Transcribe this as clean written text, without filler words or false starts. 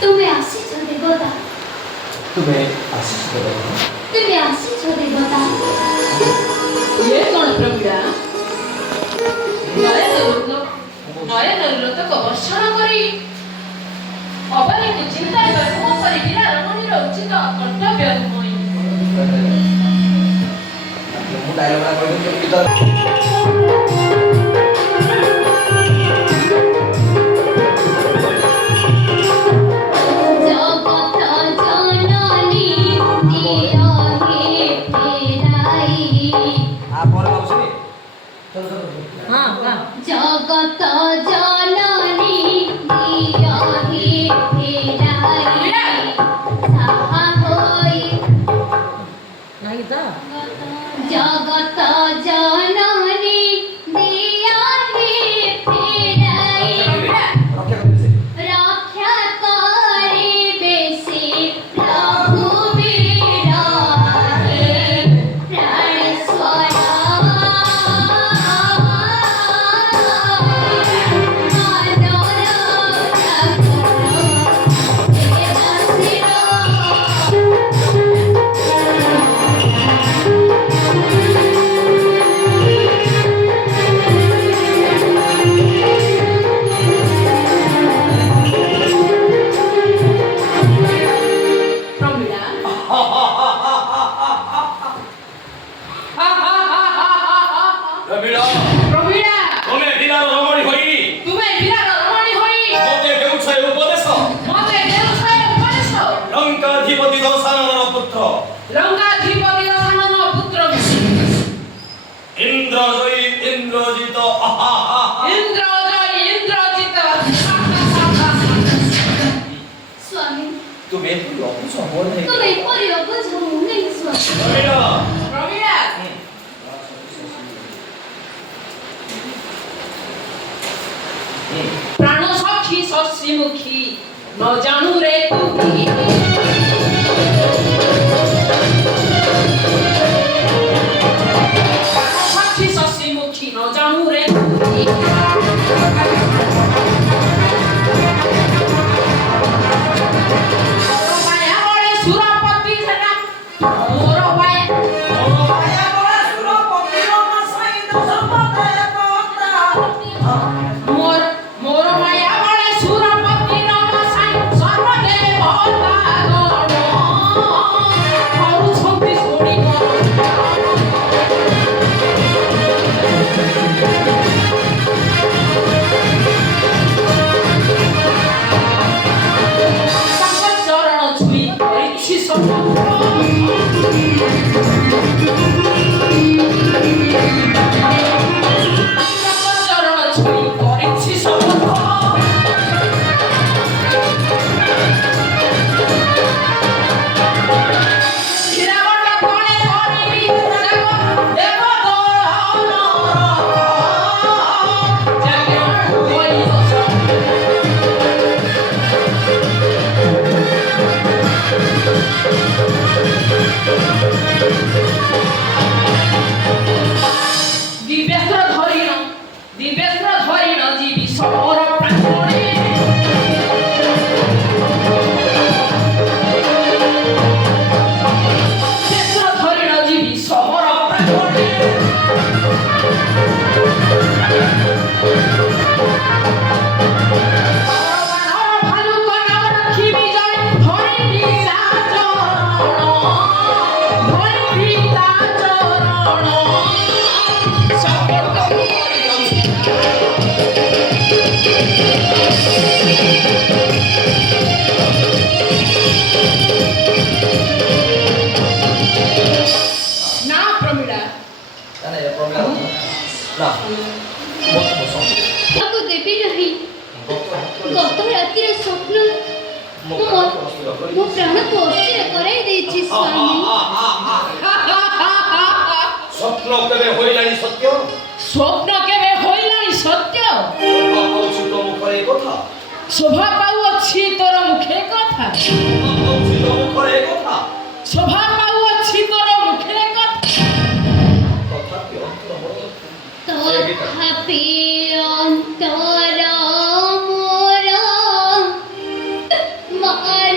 तुम्हें आशीष देवता तुम्हें आशीष देवता तुम्हें आशीष देवता ये कौन प्रभुया नयन रत को वर्षण करी अबली को चिंता करमो करी बिना रमणीर उचित कर्तव्य होई ମୁଁ ଡାଇଲଗ ନା କହିବି ଗୀତ जगत जननी दिया हे फेराई साहा होई जगत जननी दिया हे फेराई रक्षा करिबे से प्रभु बिराहे प्राणेश्वर प्राण सखी शशिमुखी न जानू रे तू सखी शशिमुखी न जानू रे शोभा पाऊ अच्छी तोर मुखे कथा शोभा पाऊ अच्छी तोर मुखे तथापि अंतर मोर କରି